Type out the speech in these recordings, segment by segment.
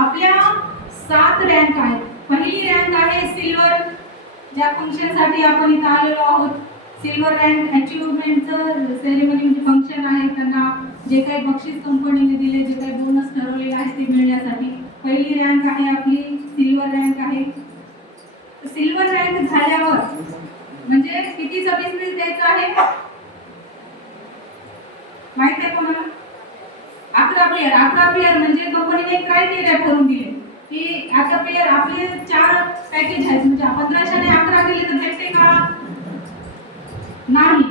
आपल्या 7 रँक आहेत. पहिली रँक आहे सिल्वर, ज्या फंक्शनसाठी आपण इथं आलेलो आहोत. सिल्वर रँक अचिव्हमेंटचं सेरेमनी म्हणजे फंक्शन आहे. त्यांना जे काही बक्षीस कंपनीने दिले, जे काही बोनस ठरवलेले आहे ते मिळण्यासाठी पहिली रँक आहे आपली सिल्वर रँक आहे. सिल्वर रँक झाल्यावर म्हणजे कितीचा बिझनेस द्यायचा आहे माहिती आहे कोणाला? 11 पेअर म्हणजे कंपनीने एक क्रायटेरिया ठरवून दिले की आता पेअर आपले 4 पॅकेज आहेत, म्हणजे 1500 ने 11 केले तर भेटते का? नाही.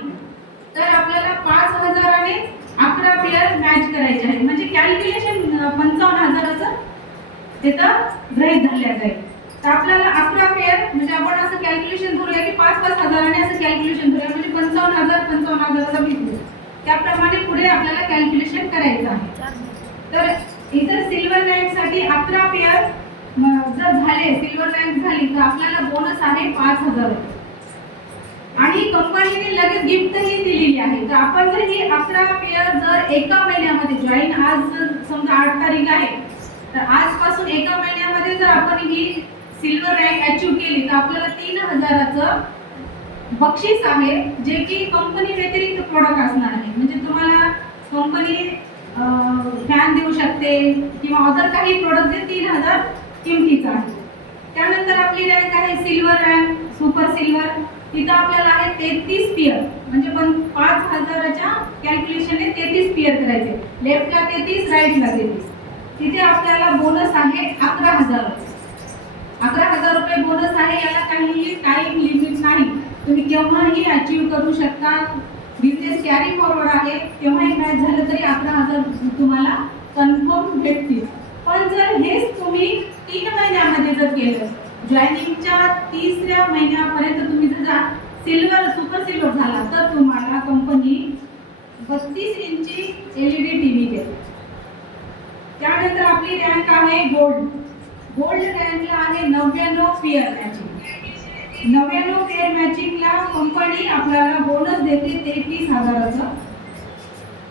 तर आपल्याला 5000 ने 11 पेअर मॅच करायचे आहेत. म्हणजे कॅल्क्युलेशन 55000चं तिथं गृहीत धरल्या जाईल. तर आपल्याला 11 पेअर म्हणजे आपण असं कॅल्क्युलेशन करूया की 5-5 हजाराने असं कॅल्क्युलेशन करूया, म्हणजे 55,000चा बिझनेस. त्याप्रमाणे पुढे आपल्याला कॅल्क्युलेशन करायचं आहे. तर इतर सिल्वर रँक साठी 11 पेअर जर झाले, सिल्वर रँक झाली तर आपल्याला बोनस आहे 5000 रुपये. आणि कंपनीने लगेच गिफ्टही दिलेली आहे. तर आपण जर ही 11 पेअर जर एका महिन्यामध्ये जॉईन, आज समजा 8 तारीख आहे, तर आजपासून एका महिन्यामध्ये जर आपण ही सिल्वर रँक अचीव केली तर आपल्याला 3000चं बक्षीस आहे, जे की कंपनी व्यतिरिक्त प्रोडक्ट असणार आहे. म्हणजे तुम्हाला कंपनी फॅन देऊ शकते किंवा अदर काही प्रोडक्ट जे 3000 किमतीचा आहे. त्यानंतर आपली रँक आहे सिल्वर रँक, सुपर सिल्वर. तिथं आपल्याला आहे 33 पेअर, म्हणजे 5000च्या कॅल्क्युलेशनने 33 पेअर करायचे. लेफ्टला 33, राईटला 33. तिथे आपल्याला बोनस आहे 11,000 रुपये. 11,000 रुपये बोनस आहे. याला काहीही टाइम लिमिट नाही, तुम्ही केव्हाही अचीव करू शकता. बिझनेस कॅरी फॉरवर्ड आहे, केव्हाही मॅच झालं तरी 11,000 तुम्हाला कन्फर्म भेटतील. पण जर हेच तुम्ही 3 महिन्यामध्ये जर केलं, जॉईनिंगच्या 3ऱ्या महिन्यापर्यंत तुम्ही जर सिल्वर सुपर सिल्वर झाला तर तुम्हाला कंपनी 32 इंची LED टीव्ही देते. त्यानंतर आपली रँक आहे गोल्ड. गोल्ड रँकला आहे 99 पेअर मॅचिंग. 99 पेअर मॅचिंगला कंपनी आपल्याला बोनस देते 33,000चं.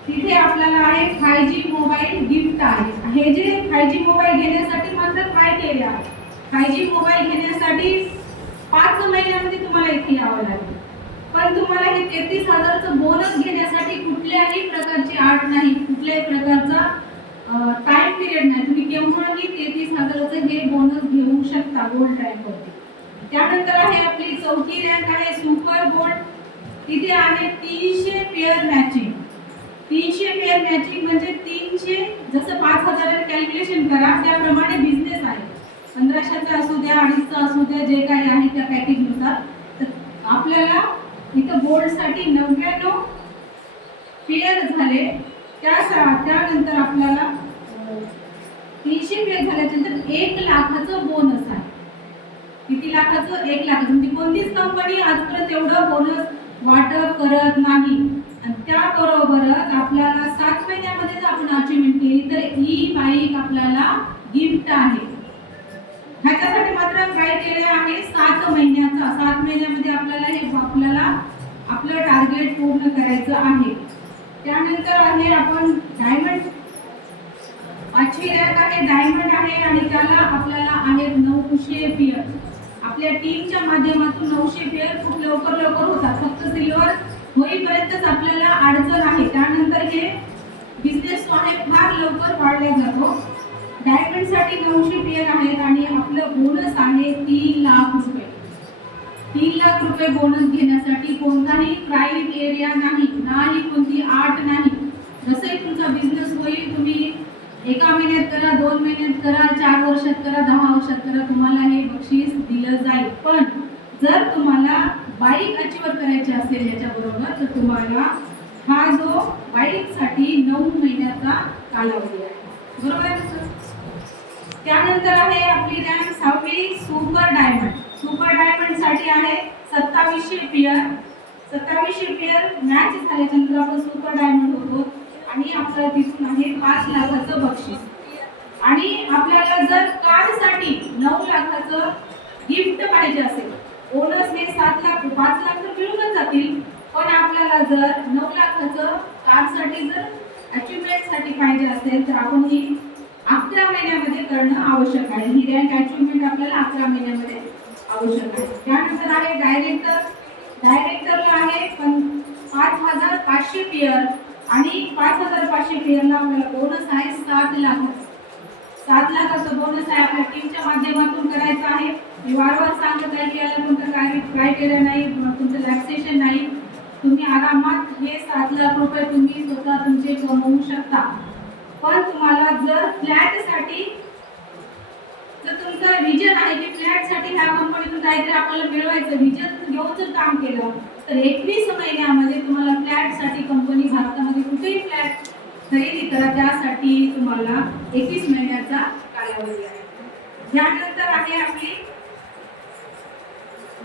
तिथे आपल्याला आहे 5G मोबाईल गिफ्ट आहे. हे जे 5G मोबाईल घेण्यासाठी मात्र क्रायटेरिया आहे. 5G मोबाईल घेण्यासाठी 5 महिन्यामध्ये तुम्हाला इथे यावं लागेल. पण तुम्हाला हे 33,000चं बोनस घेण्यासाठी कुठल्याही प्रकारची अट नाही, कुठल्याही प्रकारचा टाइम पिरियड नाही. तुम्ही केव्हाही 33,000चं हे बोनस घेऊ शकता गोल्ड रँकवरती. त्यानंतर आहे आपली चौथी रँक आहे सुपर गोल्ड. तिथे आहे 300 पेअर मॅचिंग. 300 पेअर मॅचिंग म्हणजे 300, जसं 5000 कॅल्क्युलेशन करा त्याप्रमाणे बिझनेस आहे. 1500चा असू द्या, 2.5चा असू द्या, जे काही आहे त्या पॅकेजनुसार. तर आपल्याला इथं गोल्डसाठी 99 पेअर झाले. त्यानंतर आपल्याला 300 पेअर झाल्यानंतर 1 लाखाचं बोनस आहे. किती लाखाचं? 1 लाखाचं. म्हणजे कोणतीच कंपनी आजपर्यंत एवढं बोनस वाटप करत नाही. आणि त्याबरोबरच आपल्याला 7 महिन्यामध्ये जर आपण अचिव्हमेंट केली तर ई-बाईक आपल्याला गिफ्ट आहे. ह्याच्यासाठी मात्र क्रायटेरिया आहे 7 महिन्याचा. 7 महिन्यामध्ये आपल्याला आपलं टार्गेट पूर्ण करायचं आहे. त्यानंतर आहे आपण डायमंड. 5वी रँक आहे डायमंड आहे आणि त्याला आपल्याला आहेत 900 पेअर. आपल्या टीमच्या माध्यमातून 900 पेअर खूप लवकर होतात. फक्त सिल्वर होईपर्यंतच आपल्याला अडचण आहे. त्यानंतर हे बिझनेस जो आहे फार लवकर वाढला जातो. डायमंडसाठी 900 पेअर आहेत आणि आपलं बोनस आहे 3 लाख रुपये. 3 लाख रुपये बोनस घेण्यासाठी कोणताही क्रायटेरिया नाही, कोणती अट नाही. जसंही तुमचा बिझनेस होईल, तुम्ही एका महिन्यात करा, 2 महिन्यात करा, 4 वर्षात करा, 10 वर्षात करा, तुम्हाला हे बक्षीस दिलं जाईल. पण जर तुम्हाला बाईक अचीवर करायची असेल याच्याबरोबर, तर तुम्हाला हा जो बाईकसाठी 9 महिन्याचा कालावधी आहे. बरोबर आहे सर? त्यानंतर आहे आपली रँक 6वी सुपर डायमंड. सुपर डायमंड साठी आहे 2700 पेअर. 2700 पेअर मॅच झाल्यानंतर आपण सुपर डायमंड होतो आणि आपल्याला तिथून आहे 5 लाखाचं बक्षीस. आणि आपल्याला जर कारसाठी 9 लाखाचं गिफ्ट पाहिजे असेल, बोनस हे 7 लाख 5 लाख तर मिळूनच जातील, पण आपल्याला जर 9 लाखाचं कारसाठी जर अचिव्हमेंटसाठी पाहिजे असेल तर आपण ही 11 महिन्यामध्ये करणं आवश्यक आहे. ही रँक अचिव्हमेंट आपल्याला 11 महिन्यामध्ये आवश्यक आहे. त्यानंतर आहे डायरेक्टर. डायरेक्टरला आहे 5,500 पेअर आणि 5,500 पेअरला आपल्याला बोनस आहे 7 लाख. 7 लाखाचा बोनस आहे आपल्या टीमच्या माध्यमातून करायचा आहे. मी वारंवार सांगत आहे की याला कोणतं क्रायटेरिया नाही, तुमचं रिलॅक्सेशन नाही. तुम्ही आरामात हे 7 लाख रुपये तुम्ही स्वतः तुमचे कमवू शकता. पण तुम्हाला जर फ्लॅटसाठी जर तुमचं विजन आहे की फ्लॅटसाठी ह्या कंपनीतून काहीतरी आपल्याला मिळवायचं, विजन घेऊन जर काम केलं तर 21 महिन्यामध्ये तुम्हाला फ्लॅटसाठी कंपनी भारतामध्ये कुठेही फ्लॅट खरेदी करा, त्यासाठी तुम्हाला 21 महिन्याचा कालावधी आहे. त्यानंतर आहे आपली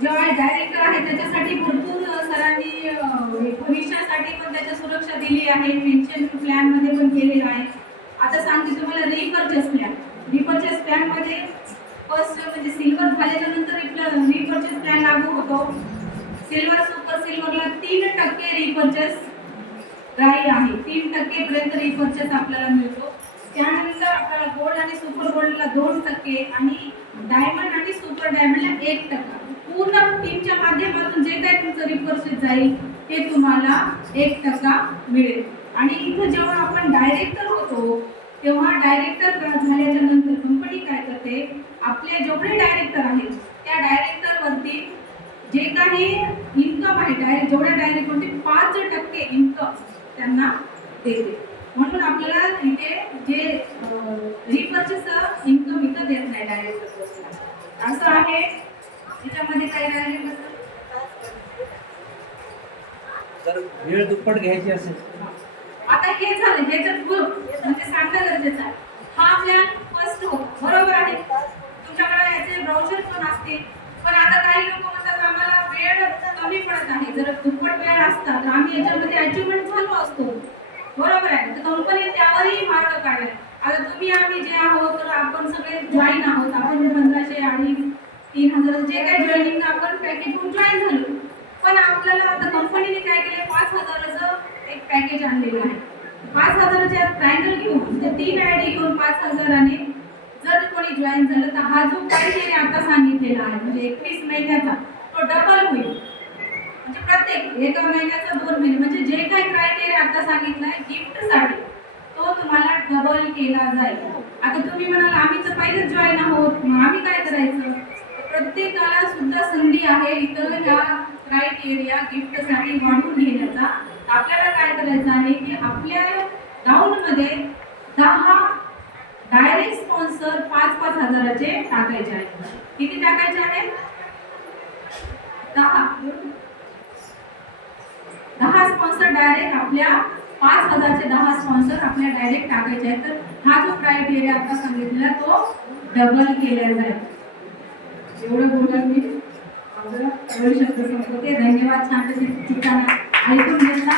जेव्हा डायरेक्टर आहे त्याच्यासाठी भरपूर सरांनी भविष्यासाठी पण त्याच्या सुरक्षा दिली आहे. पेन्शन प्लॅन मध्ये पण केलेलं आहे. आता सांगते तुम्हाला रिपर्चेस प्लॅन. रिपर्चेस प्लॅन मध्ये फर्स्ट म्हणजे सिल्वर झाल्याच्या नंतर रिपर्चेस प्लॅन लागू होतो. सिल्वर सुपर सिल्वरला 3% रिपर्चेस राहील आहे. 3% पर्यंत रिपर्चेस आपल्याला मिळतो. त्यानंतर आपल्याला गोल्ड आणि सुपर गोल्डला 2% आणि डायमंड आणि सुपर डायमंडला 1%. पूर्ण टीमच्या माध्यमातून जे काही तुमचं रिपर्चेस जाईल ते तुम्हाला 1% मिळेल. आणि इथं जेव्हा आपण डायरेक्टर होतो तेव्हा डायरेक्टर झाल्याच्या नंतर कंपनी काय करते, आपले जेवढे डायरेक्टर आहेत त्या डायरेक्टरवरती जे काही इन्कम आहे जेवढ्या डायरेक्टवरती 5% इन्कम त्यांना देते. म्हणून आपल्याला इथे जे रिपर्चेस इन्कम इथं देत नाही डायरेक्टर. असं आहे. याच्यामध्ये काय राहिले जर वेळ दुप्पट घ्यायची असेल आता हे झालं, हे तर म्हणजे सांगणं गरजेचं आहे. हा प्लॅन फर्स्ट हो बरोबर आहे. तुमच्याकडे याचे ब्राउचर पण असतील, पण आता काही लोक म्हणतात आम्हाला वेळ कमी पडत आहे. जर दुप्पट वेळ असता तर आम्ही याच्यामध्ये अचिव्हमेंट झालो असतो. बरोबर आहे. तर कंपनी त्यावरही मार्ग काढेल. आता तुम्ही आम्ही जे आहोत तर आपण सगळे जॉईन आहोत. आपण 1500 आणि 3000 जे काही जॉईनिंग आपण पॅकेजवर जॉईन झालो. पण आपल्याला आता कंपनीने काय केलं, 5000चं एक पॅकेज आणलेलं आहे. 5000च्या ट्रायंगल घेऊन ते 3 आयडी घेऊन 5000 जर कोणी जॉईन झालं तर हा जो क्रायटेरिया आता सांगितलेला आहे म्हणजे 21 महिन्याचा तो डबल होईल. म्हणजे प्रत्येक एका महिन्याचा 2 महिने म्हणजे जे काही क्रायटेरिया आता सांगितलं आहे गिफ्टसाठी तो तुम्हाला डबल केला जाईल. आता तुम्ही म्हणाल आम्ही तर पहिलेच जॉईन आहोत, मग आम्ही काय करायचं. प्रत्येकाला सुद्धा संधी आहे इथं या क्रायटेरिया गिफ्टसाठी वाढवून घेण्याचा. आपल्याला काय करायचं आहे की आपल्या ग्राउंडमध्ये 10 डायरेक्ट स्पॉन्सर 5-5 हजाराचे टाकायचे आहेत. किती टाकायचे आहेत? 10 स्पॉन्सर डायरेक्ट आपल्या 5000चे 10 स्पॉन्सर आपल्या डायरेक्ट टाकायचे आहेत. तर हा जो क्रायटेरिया आता सांगितलेला तो डबल केला जाईल. एवढं बोलत मी माझं शब्द संपवते. धन्यवाद. छान ठिकाणी ऐकून घेतला.